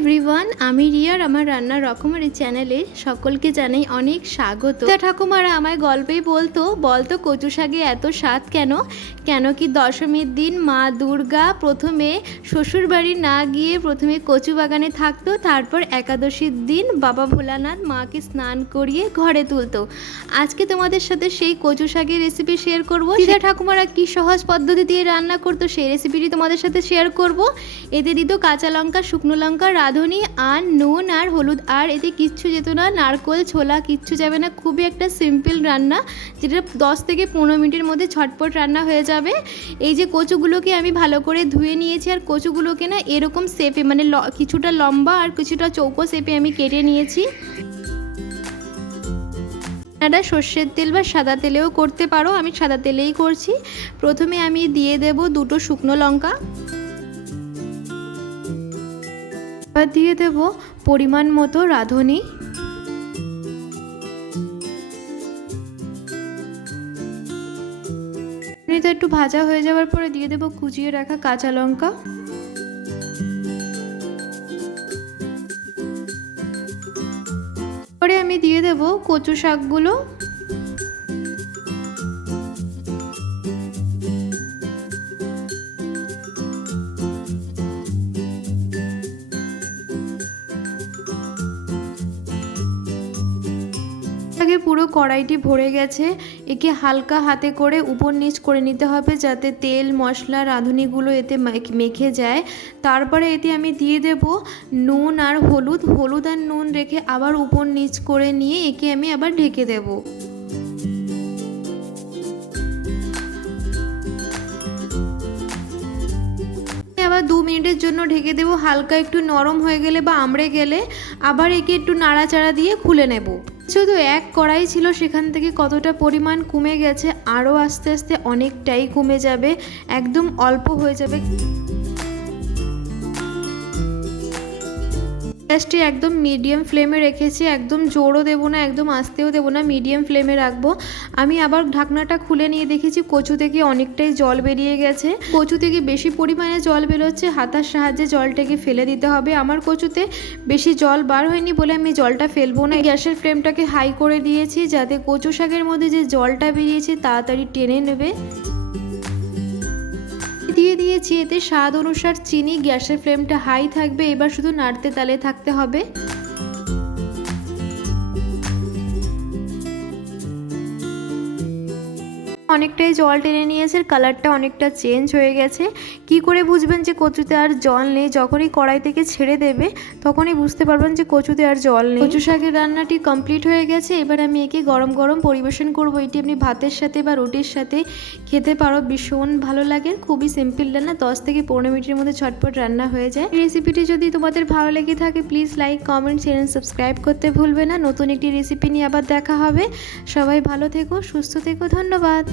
Everyone, আমি রিয়ার আমার রান্নার রকমারি চ্যানেলে সকলকে জানাই অনেক স্বাগত। ঠাকুমারা আমায় গল্পেই বলতো কচু শাকে এত স্বাদ কেন? কেন কি দশমীর দিন মা দুর্গা প্রথমে শ্বশুর বাড়ি না গিয়ে প্রথমে কচু বাগানে থাকতো, তারপর একাদশীর দিন বাবা ভোলানাথ মাকে স্নান করিয়ে ঘরে তুলতো। আজকে তোমাদের সাথে সেই কচু শাকের রেসিপি শেয়ার করবো। ঠাকুমারা কি সহজ পদ্ধতি দিয়ে রান্না করতো সেই রেসিপিটি তোমাদের সাথে শেয়ার করব। এতে দিত কাঁচা লঙ্কা, শুকনো লঙ্কা, রাঁধুনি আর নুন আর হলুদ, আর এতে কিচ্ছু যেত না, নারকোল ছোলা কিচ্ছু যাবে না। খুবই একটা সিম্পল রান্না, যেটা 10 থেকে 15 মিনিটের মধ্যে ঝটপট রান্না হয়ে যাবে। এই যে কচুগুলোকে আমি ভালো করে ধুয়ে নিয়েছি, আর কচুগুলোকে না এরকম শেপে মানে কিছুটা লম্বা আর কিছুটা চৌকো শেপে আমি কেটে নিয়েছি। এটা সর্ষের তেল বা সাদা তেলেও করতে পারো, আমি সাদা তেলেই করছি। প্রথমে আমি দিয়ে দেব 2টো শুকনো লঙ্কা, এবার দিয়ে দেব পরিমাণ মতো রাঁধুনি, এটা একটু ভাজা হয়ে যাওয়ার পরে দিয়ে দেব কুচিয়ে রাখা কাঁচা লঙ্কা, পরে আমি দিয়ে দেব কচু শাকগুলো, পুরো কড়াইটি ভরে গেছে। একে হালকা হাতে করে উপর নিচ করে নিতে হবে, যাতে তেল মশলা রাঁধুনিগুলো এতে মেখে যায়। তারপরে এতে আমি দিয়ে দেব নুন আর হলুদ আর নুন রেখে আবার উপর নিচ করে নিয়ে একে আমি আবার ঢেকে দেব। আবার 2 মিনিটের জন্য ঢেকে দেব। হালকা একটু নরম হয়ে গেলে বা আমড়ে গেলে আবার একে একটু নাড়াচাড়া দিয়ে খুলে নেব। শুধু এক কড়াই ছিল, সেখান থেকে কতটা পরিমাণ কমে গেছে, আরও আস্তে আস্তে অনেকটাই কমে যাবে, একদম অল্প হয়ে যাবে। গ্যাসটি একদম মিডিয়াম ফ্লেমে রেখেছি, একদম জোরও দেবো না একদম আস্তেও দেবো না, মিডিয়াম ফ্লেমে রাখবো। আমি আবার ঢাকনাটা খুলে নিয়ে দেখেছি কচু থেকে অনেকটাই জল বেরিয়ে গেছে। কচু থেকে বেশি পরিমাণে জল বেরোচ্ছে, হাতার সাহায্যে জলটাকে ফেলে দিতে হবে। আমার কচুতে বেশি জল বার হয়নি বলে আমি জলটা ফেলবো না। গ্যাসের ফ্লেমটাকে হাই করে দিয়েছি, যাতে কচু শাকের মধ্যে যে জলটা বেরিয়েছে তাড়াতাড়ি টেনে নেবে। দিয়ে দিয়েছি এতে স্বাদ অনুসার চিনি, গ্যাসের ফ্লেমটা হাই থাকবে। এবার শুধু নাড়তে তালে থাকতে হবে। অনেকটাই জল টেনে নিয়েছে, কালারটা অনেকটা চেঞ্জ হয়ে গেছে। কি করে বুঝবেন যে কচুতে আর জল নেই? যখনই কড়াই থেকে ছেড়ে দেবে তখনই বুঝতে পারবেন যে কচুতে আর জল নেই। কচু শাকের রান্নাটি কমপ্লিট হয়ে গেছে। এবার আমি একে গরম গরম পরিবেশন করব। এটি আপনি ভাতের সাথে বা রুটির সাথে খেতে পারো, ভীষণ ভালো লাগে। খুবই সিম্পল রান্না, 10 থেকে 15 মিনিটের মধ্যে ঝটপট রান্না হয়ে যায়। এই রেসিপিটি যদি তোমাদের ভালো লেগে থাকে please like, comment, channel subscribe করতে ভুলবে না। নতুন একটি রেসিপি নিয়ে আবার দেখা হবে। সবাই ভালো থেকো, সুস্থ থেকো, ধন্যবাদ।